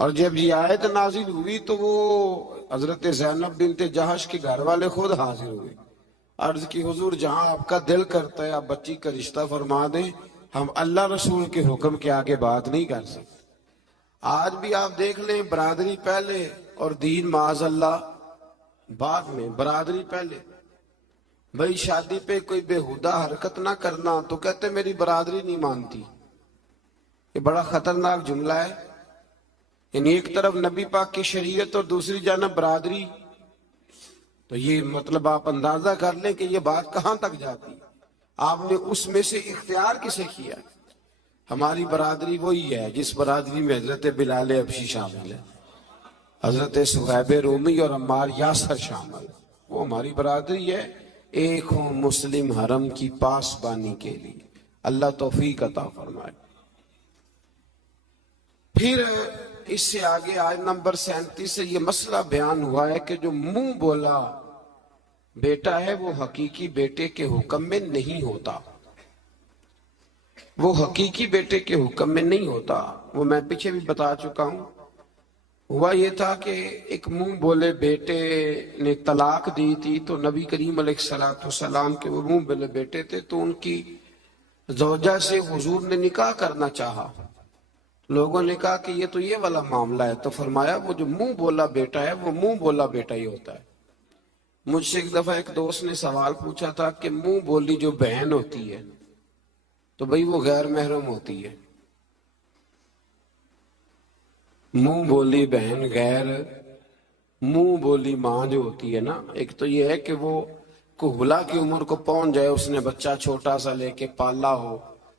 اور جب یہ آیت نازل ہوئی تو وہ حضرت زینب بنت جہش کے گھر والے خود حاضر ہوئے، عرض کی حضور جہاں آپ کا دل کرتا ہے آپ بچی کا رشتہ فرما دیں، ہم اللہ رسول کے حکم کے آگے بات نہیں کر سکتے۔ آج بھی آپ دیکھ لیں، برادری پہلے اور دین معاذ اللہ بعد میں۔ برادری پہلے، بھائی شادی پہ کوئی بےہودہ حرکت نہ کرنا تو کہتے میری برادری نہیں مانتی۔ یہ بڑا خطرناک جملہ ہے، یعنی ایک طرف نبی پاک کی شریعت اور دوسری جانب برادری، تو یہ مطلب آپ اندازہ کر لیں کہ یہ بات کہاں تک جاتی۔ آپ نے اس میں سے اختیار کسے کیا؟ ہماری برادری وہی ہے جس برادری میں حضرت بلال حبشی شامل ہے، حضرت صہیب رومی اور عمار یاسر شامل، وہ ہماری برادری ہے، ایک ہوں مسلم حرم کی پاسبانی کے لیے۔ اللہ توفیق عطا فرمائے۔ پھر اس سے آگے آیت نمبر 37 سے یہ مسئلہ بیان ہوا ہے کہ جو منہ بولا بیٹا ہے وہ حقیقی بیٹے کے حکم میں نہیں ہوتا، وہ حقیقی بیٹے کے حکم میں نہیں ہوتا۔ وہ میں پیچھے بھی بتا چکا ہوں، ہوا یہ تھا کہ ایک منہ بولے بیٹے نے طلاق دی تھی، تو نبی کریم علیہ السلام کے وہ منہ بولے بیٹے تھے، تو ان کی زوجہ سے حضور نے نکاح کرنا چاہا۔ لوگوں نے کہا کہ یہ تو یہ والا معاملہ ہے، تو فرمایا وہ جو منہ بولا بیٹا ہے وہ منہ بولا بیٹا ہی ہوتا ہے۔ مجھ سے ایک دفعہ ایک دوست نے سوال پوچھا تھا کہ منہ بولی جو بہن ہوتی ہے تو بھئی وہ غیر محرم ہوتی ہے، منہ بولی بہن غیر، منہ بولی ماں جو ہوتی ہے نا، ایک تو یہ ہے کہ وہ کہلا کی عمر کو پہنچ جائے، اس نے بچہ چھوٹا سا لے کے پالا ہو،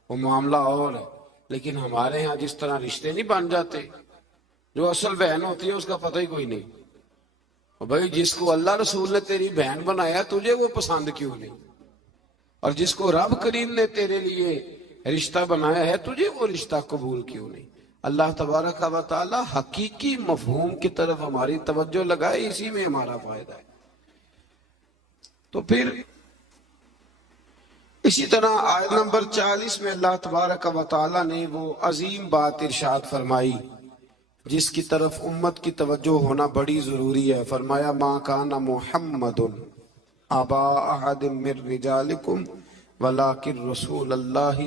وہ معاملہ اور ہے۔ لیکن ہمارے ہاں جس طرح رشتے نہیں بن جاتے، جو اصل بہن ہوتی ہے اس کا پتہ ہی کوئی نہیں، اور بھائی جس کو اللہ رسول نے تیری بہن بنایا تجھے وہ پسند کیوں نہیں، اور جس کو رب کریم نے تیرے لیے رشتہ بنایا ہے تجھے وہ رشتہ قبول کیوں نہیں۔ اللہ تبارک و تعالی حقیقی مفہوم کی طرف ہماری توجہ لگائے، اسی میں ہمارا فائدہ ہے۔ تو پھر اسی طرح آیت نمبر 40 میں اللہ تبارک و تعالی نے وہ عظیم بات ارشاد فرمائی جس کی طرف امت کی توجہ ہونا بڑی ضروری ہے۔ فرمایا ما کان محمد ابا احد من رجالکم ولکن رسول اللہ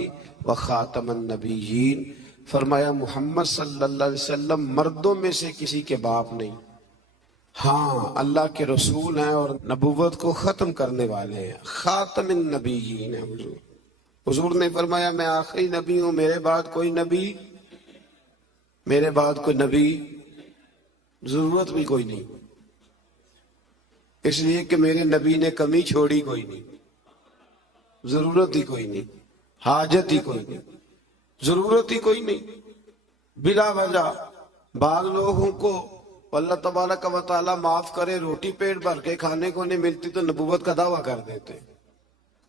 وخاتم النبیین۔ فرمایا محمد صلی اللہ علیہ وسلم مردوں میں سے کسی کے باپ نہیں، ہاں اللہ کے رسول ہیں اور نبوت کو ختم کرنے والے ہیں، خاتم النبیین ہیں حضور۔ حضور نے فرمایا میں آخری نبی ہوں، میرے بعد کوئی نبی، میرے بعد کوئی نبی، ضرورت بھی کوئی نہیں، اس لیے کہ میرے نبی نے کمی چھوڑی کوئی نہیں، ضرورت ہی کوئی نہیں، حاجت ہی کوئی نہیں، ضرورت ہی کوئی نہیں۔ بلا وجہ بعض لوگوں کو اللہ تبارک و تعالیٰ معاف کرے، روٹی پیٹ بھر کے کھانے کو نہیں ملتی تو نبوت کا دعویٰ کر دیتے،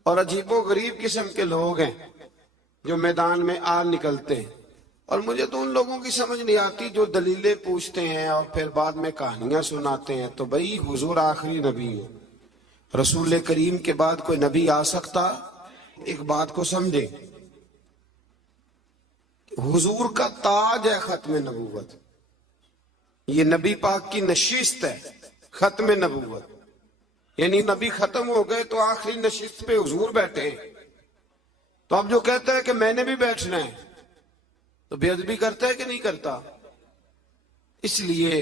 اور عجیب و غریب قسم کے لوگ ہیں جو میدان میں آ نکلتے ہیں۔ اور مجھے تو ان لوگوں کی سمجھ نہیں آتی جو دلیلیں پوچھتے ہیں اور پھر بعد میں کہانیاں سناتے ہیں۔ تو بھئی حضور آخری نبی ہے، رسول کریم کے بعد کوئی نبی آ سکتا؟ ایک بات کو سمجھیں، حضور کا تاج ہے ختم نبوت، یہ نبی پاک کی نشست ہے ختم نبوت، یعنی نبی ختم ہو گئے تو آخری نشست پہ حضور بیٹھے ہیں۔ تو اب جو کہتا ہے کہ میں نے بھی بیٹھنا ہے تو بے ادبی کرتا ہے کہ نہیں کرتا؟ اس لیے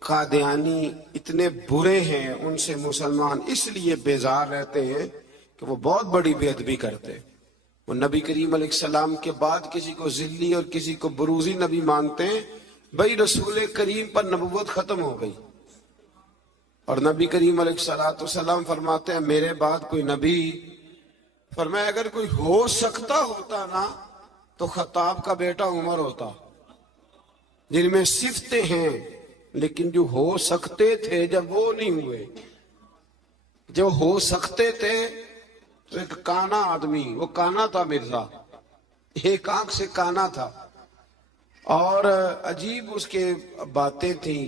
قادیانی اتنے برے ہیں، ان سے مسلمان اس لیے بیزار رہتے ہیں کہ وہ بہت بڑی بے ادبی کرتے ہیں۔ وہ نبی کریم علیہ السلام کے بعد کسی کو ذلی اور کسی کو بروزی نبی مانتے ہیں۔ بھئی رسول کریم پر نبوت ختم ہو گئی، اور نبی کریم علیہ السلام فرماتے ہیں میرے بعد کوئی نبی، فرمایا اگر کوئی ہو سکتا ہوتا نا تو خطاب کا بیٹا عمر ہوتا، جن میں صفتیں ہیں، لیکن جو ہو سکتے تھے جب وہ نہیں ہوئے، جو ہو سکتے تھے تو ایک کانا آدمی، وہ کانا تھا مرزا، ایک آنکھ سے کانا تھا، اور عجیب اس کے باتیں تھیں،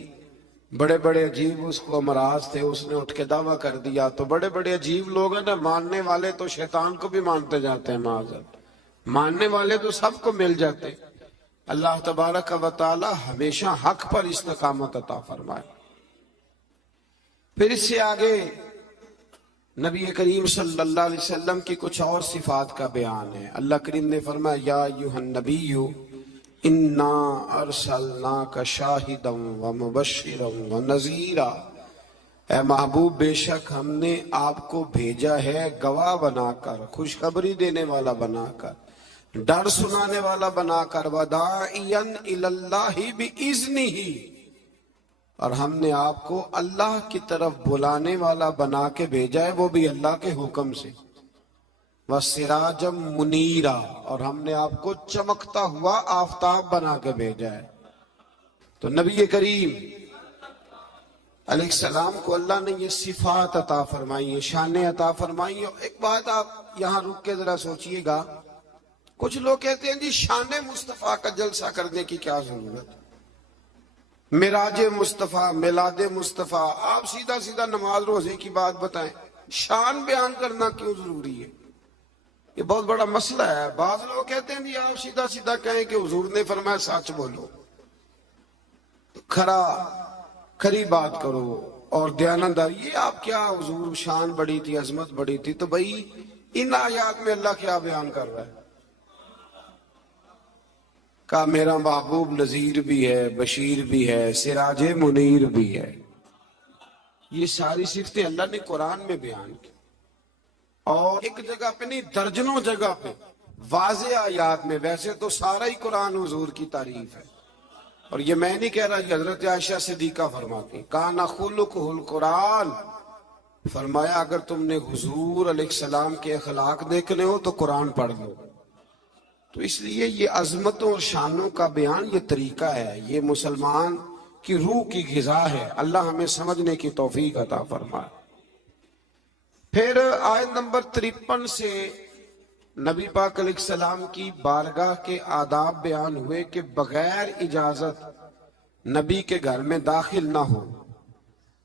بڑے بڑے عجیب اس کو امراض تھے، اس نے اٹھ کے دعویٰ کر دیا۔ تو بڑے بڑے عجیب لوگ ہیں نا، ماننے والے تو شیطان کو بھی مانتے جاتے ہیں، معاذ اللہ، ماننے والے تو سب کو مل جاتے۔ اللہ تبارک و تعالی ہمیشہ حق پر استقامت عطا فرمائے۔ پھر اس سے آگے نبی کریم صلی اللہ علیہ وسلم کی کچھ اور صفات کا بیان ہے۔ اللہ کریم نے فرمایا یا ایھا النبی انا ارسلناک شاہدا ومبشرا ونذیرا، اے محبوب بے شک ہم نے آپ کو بھیجا ہے گواہ بنا کر، خوشخبری دینے والا بنا کر، ڈر سنانے والا بنا کر، وداعیا الی اللہ باذنہ، اور ہم نے آپ کو اللہ کی طرف بلانے والا بنا کے بھیجا ہے، وہ بھی اللہ کے حکم سے، وسراجا منیرا، اور ہم نے آپ کو چمکتا ہوا آفتاب بنا کے بھیجا ہے۔ تو نبی کریم علیہ السلام کو اللہ نے یہ صفات عطا فرمائی ہیں، شانیں عطا فرمائی ہیں۔ ایک بات آپ یہاں رک کے ذرا سوچئے گا، کچھ لوگ کہتے ہیں جی شان مصطفیٰ کا جلسہ کرنے کی کیا ضرورت، معراج مصطفیٰ، میلاد مصطفیٰ، آپ سیدھا سیدھا نماز روزے کی بات بتائیں، شان بیان کرنا کیوں ضروری ہے؟ یہ بہت بڑا مسئلہ ہے۔ بعض لوگ کہتے ہیں جی آپ سیدھا سیدھا کہیں کہ حضور نے فرمایا سچ بولو، کھری بات کرو اور دیانتداری۔ یہ آپ کیا حضور شان بڑی تھی، عظمت بڑی تھی، تو بھئی ان آیات میں اللہ کیا بیان کر رہا ہے؟ کہ میرا محبوب نذیر بھی ہے، بشیر بھی ہے، سراج منیر بھی ہے۔ یہ ساری صفتیں اللہ نے قرآن میں بیان کی، اور ایک جگہ پہ نہیں، درجنوں جگہ پہ واضح آیات میں۔ ویسے تو سارا ہی قرآن حضور کی تعریف ہے، اور یہ میں نہیں کہہ رہا، یہ حضرت عائشہ صدیقہ فرماتی کان خلقہ القرآن، فرمایا اگر تم نے حضور علیہ السلام کے اخلاق دیکھنے ہو تو قرآن پڑھ لو۔ تو اس لیے یہ عظمتوں اور شانوں کا بیان یہ طریقہ ہے، یہ مسلمان کی روح کی غذا ہے۔ اللہ ہمیں سمجھنے کی توفیق عطا فرمائے۔ پھر آیت نمبر 53 سے نبی پاک علیہ السلام کی بارگاہ کے آداب بیان ہوئے کہ بغیر اجازت نبی کے گھر میں داخل نہ ہو،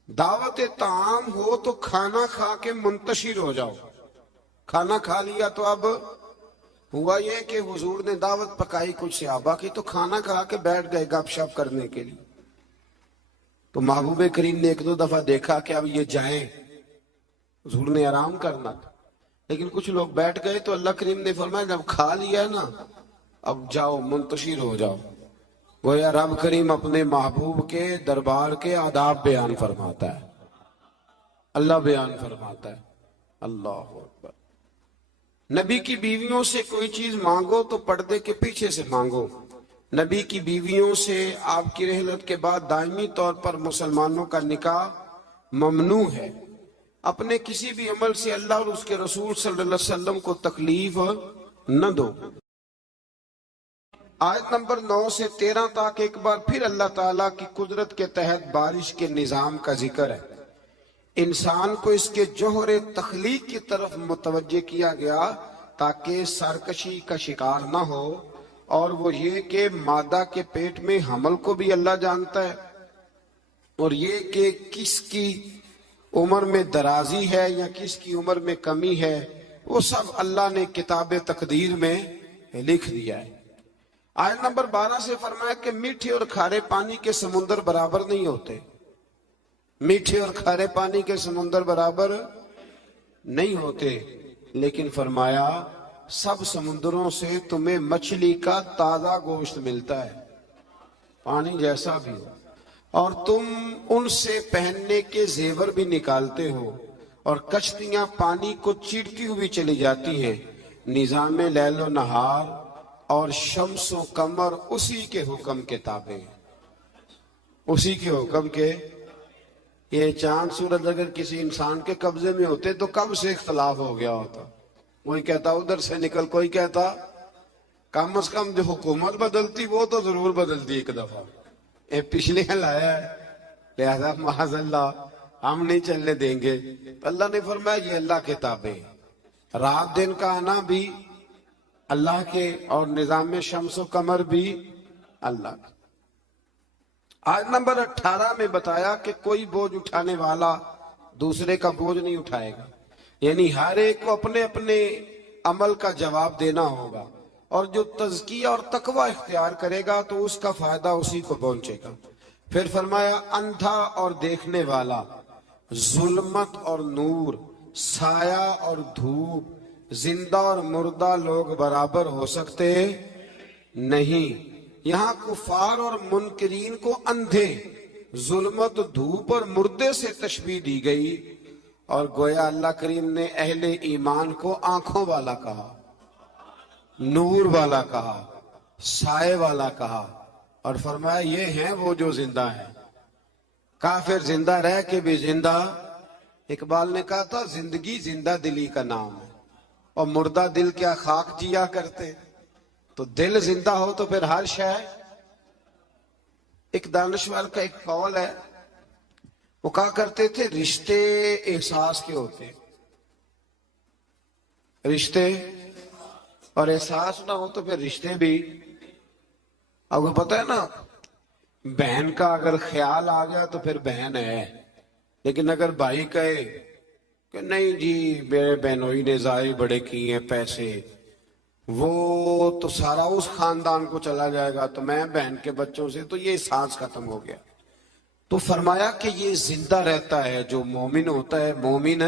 دعوت طعام ہو تو کھانا کھا کے منتشر ہو جاؤ۔ کھانا کھا لیا تو اب ہوا یہ کہ حضور نے دعوت پکائی کچھ صحابہ کی، تو کھانا کھا کے بیٹھ گئے گپ شپ کرنے کے لیے۔ تو محبوب کریم نے ایک دو دفعہ دیکھا کہ اب یہ جائیں، حضور نے آرام کرنا تھا، لیکن کچھ لوگ بیٹھ گئے، تو اللہ کریم نے فرمایا جب کھا لیا نا اب جاؤ منتشر ہو جاؤ۔ گویا رب کریم اپنے محبوب کے دربار کے آداب بیان فرماتا ہے، اللہ بیان فرماتا ہے۔ اللہ اکبر۔ نبی کی بیویوں سے کوئی چیز مانگو تو پردے کے پیچھے سے مانگو۔ نبی کی بیویوں سے آپ کی رحلت کے بعد دائمی طور پر مسلمانوں کا نکاح ممنوع ہے۔ اپنے کسی بھی عمل سے اللہ اور اس کے رسول صلی اللہ علیہ وسلم کو تکلیف نہ دو۔ آیت نمبر 9 سے 13 تک ایک بار پھر اللہ تعالیٰ کی قدرت کے تحت بارش کے نظام کا ذکر ہے۔ انسان کو اس کے جوہر تخلیق کی طرف متوجہ کیا گیا تاکہ سرکشی کا شکار نہ ہو، اور وہ یہ کہ مادہ کے پیٹ میں حمل کو بھی اللہ جانتا ہے، اور یہ کہ کس کی عمر میں درازی ہے یا کس کی عمر میں کمی ہے، وہ سب اللہ نے کتاب تقدیر میں لکھ دیا ہے۔ آیت نمبر 12 سے فرمایا کہ میٹھے اور کھارے پانی کے سمندر برابر نہیں ہوتے، میٹھے اور کھارے پانی کے سمندر برابر نہیں ہوتے، لیکن فرمایا سب سمندروں سے تمہیں مچھلی کا تازہ گوشت ملتا ہے، پانی جیسا بھی ہو، اور تم ان سے پہننے کے زیور بھی نکالتے ہو، اور کشتیاں پانی کو چیرتی ہوئی چلی جاتی ہیں۔ نظام لیل و نہار اور شمس و قمر اسی کے حکم کے تابع ہیں، اسی کے حکم کے۔ یہ چاند سورج اگر کسی انسان کے قبضے میں ہوتے تو کب سے اختلاف ہو گیا ہوتا، کوئی کہتا ادھر سے نکل، کوئی کہتا کم از کم جو حکومت بدلتی وہ تو ضرور بدلتی ایک دفعہ، یہ پچھلے لایا ہے لہذا معاذ اللہ ہم نہیں چلنے دیں گے۔ تو اللہ نے فرمایا یہ اللہ کے تابع ہے، رات دن کا آنا بھی اللہ کے، اور نظام شمس و قمر بھی اللہ کے۔ آیت نمبر 18 میں بتایا کہ کوئی بوجھ اٹھانے والا دوسرے کا بوجھ نہیں اٹھائے گا، یعنی ہر ایک کو اپنے اپنے عمل کا جواب دینا ہوگا۔ اور جو تزکیہ اور تقوی اختیار کرے گا تو اس کا فائدہ اسی کو پہنچے گا۔ پھر فرمایا اندھا اور دیکھنے والا، ظلمت اور نور، سایہ اور دھوپ، زندہ اور مردہ لوگ برابر ہو سکتے نہیں۔ یہاں کفار اور منکرین کو اندھے، ظلمت، دھوپ اور مردے سے تشبیہ دی گئی، اور گویا اللہ کریم نے اہل ایمان کو آنکھوں والا کہا، نور والا کہا، سائے والا کہا، اور فرمایا یہ ہیں وہ جو زندہ ہیں۔ کافر زندہ رہ کے بھی زندہ، اقبال نے کہا تھا زندگی زندہ دلی کا نام ہے، اور مردہ دل کیا خاک جیا کرتے، تو دل زندہ ہو تو پھر ہر شے۔ ایک دانشور کا ایک قول ہے، وہ کہا کرتے تھے رشتے احساس کے ہوتے، رشتے اور احساس نہ ہو تو پھر رشتے بھی۔ اب کو پتہ ہے نا، بہن کا اگر خیال آ گیا تو پھر بہن ہے، لیکن اگر بھائی کہے کہ نہیں جی میرے بہنوئی نے ضائع بڑے کیے ہیں پیسے، وہ تو سارا اس خاندان کو چلا جائے گا تو میں بہن کے بچوں سے، تو یہ احساس ختم ہو گیا۔ تو فرمایا کہ یہ زندہ رہتا ہے، جو مومن ہوتا ہے، مومن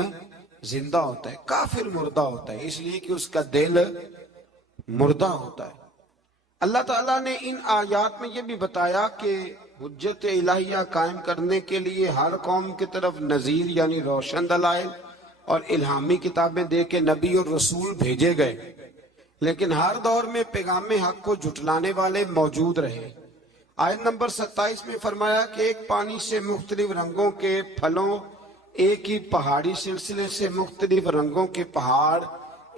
زندہ ہوتا ہے، کافر مردہ ہوتا ہے، اس لیے کہ اس کا دل مردہ ہوتا ہے۔ اللہ تعالیٰ نے ان آیات میں یہ بھی بتایا کہ حجت الہیہ قائم کرنے کے لیے ہر قوم کی طرف نذیر یعنی روشن دلائل اور الہامی کتابیں دے کے نبی اور رسول بھیجے گئے، لیکن ہر دور میں پیغام حق کو جھٹلانے والے موجود رہے۔ آیت نمبر 27 میں فرمایا کہ ایک پانی سے مختلف رنگوں کے پھلوں، ایک ہی پہاڑی سلسلے سے مختلف رنگوں کے پہاڑ،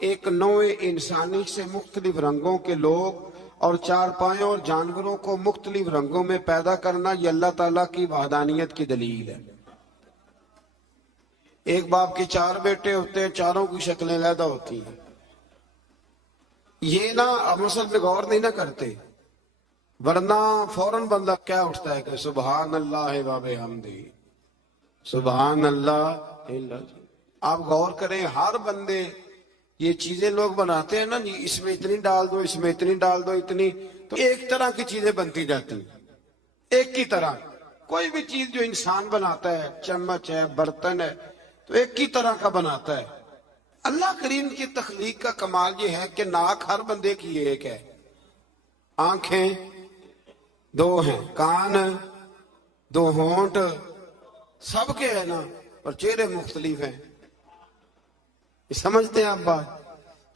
ایک نوع انسانی سے مختلف رنگوں کے لوگ، اور چار پایوں اور جانوروں کو مختلف رنگوں میں پیدا کرنا، یہ اللہ تعالیٰ کی وحدانیت کی دلیل ہے۔ ایک باپ کے چار بیٹے ہوتے ہیں، چاروں کی شکلیں علیحدہ ہوتی ہیں۔ یہ نہ مسل پہ غور نہیں نہ کرتے، ورنہ فوراً بندہ کیا اٹھتا ہے کہ سبحان اللہ و بحمدہ، سبحان اللہ۔ آپ غور کریں، ہر بندے یہ چیزیں لوگ بناتے ہیں نا جی، اس میں اتنی ڈال دو، اس میں اتنی ڈال دو، اتنی، تو ایک طرح کی چیزیں بنتی جاتی ہیں، ایک کی طرح۔ کوئی بھی چیز جو انسان بناتا ہے، چمچ ہے، برتن ہے، تو ایک کی طرح کا بناتا ہے۔ اللہ کریم کی تخلیق کا کمال یہ ہے کہ ناک ہر بندے کی ایک ہے، آنکھیں دو ہیں، کان دو، ہونٹ سب کے ہیں نا، اور چہرے مختلف ہیں۔ سمجھتے ہیں آپ بات؟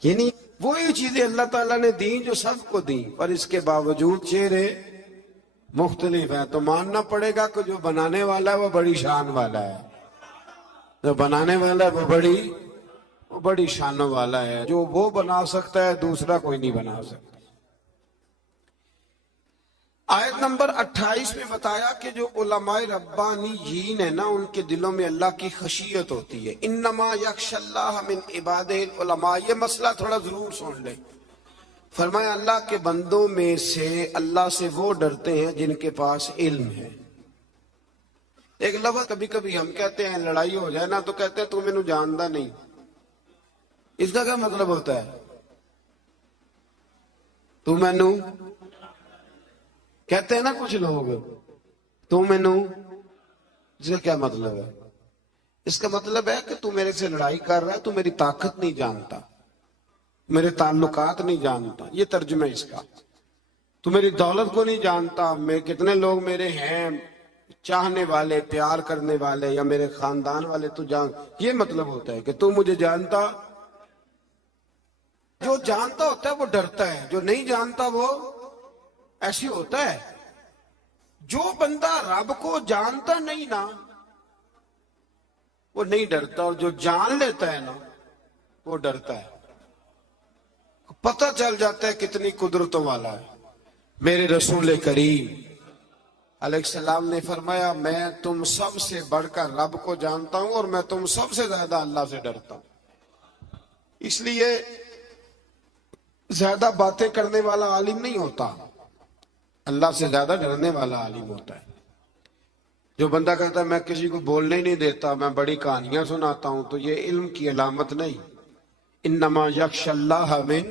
یعنی وہی چیزیں اللہ تعالیٰ نے دیں جو سب کو دیں، پر اس کے باوجود چہرے مختلف ہیں۔ تو ماننا پڑے گا کہ جو بنانے والا ہے وہ بڑی شان والا ہے، جو بنانے والا ہے وہ بڑی شانوں والا ہے۔ جو وہ بنا سکتا ہے دوسرا کوئی نہیں بنا سکتا۔ آیت نمبر 28 میں بتایا کہ جو علماء ربانیین ہیں نا، ان کے دلوں میں اللہ کی خشیت ہوتی ہے۔ انما یخش اللہ من عبادہ العلماء، یہ مسئلہ تھوڑا ضرور سن لیں۔ فرمایا اللہ کے بندوں میں سے اللہ سے وہ ڈرتے ہیں جن کے پاس علم ہے۔ ایک لفظ کبھی کبھی ہم کہتے ہیں، لڑائی ہو جائے نا تو کہتے ہیں تو میں نے جانتا نہیں، اس کا کیا مطلب ہوتا ہے؟ تو میں نے کہتے ہیں نا کچھ لوگ، تو میں نے، اس کا کیا مطلب ہے؟ اس کا مطلب ہے کہ تو میرے سے لڑائی کر رہا ہے، تو میری طاقت نہیں جانتا، میرے تعلقات نہیں جانتا، یہ ترجمہ اس کا۔ تو میری دولت کو نہیں جانتا، میں کتنے لوگ میرے ہیں چاہنے والے، پیار کرنے والے، یا میرے خاندان والے، تو جان، یہ مطلب ہوتا ہے کہ تو مجھے جانتا۔ جو جانتا ہوتا ہے وہ ڈرتا ہے، جو نہیں جانتا وہ ایسی ہوتا ہے۔ جو بندہ رب کو جانتا نہیں نا وہ نہیں ڈرتا، اور جو جان لیتا ہے نا وہ ڈرتا ہے۔ پتہ چل جاتا ہے کتنی قدرتوں والا ہے۔ میرے رسول کریم علیہ السلام نے فرمایا میں تم سب سے بڑھ کر رب کو جانتا ہوں، اور میں تم سب سے زیادہ اللہ سے ڈرتا ہوں۔ اس لیے زیادہ باتیں کرنے والا عالم نہیں ہوتا، اللہ سے زیادہ ڈرنے والا عالم ہوتا ہے۔ جو بندہ کہتا ہے میں کسی کو بولنے ہی نہیں دیتا، میں بڑی کہانیاں سناتا ہوں، تو یہ علم کی علامت نہیں۔ انما یخش اللہ من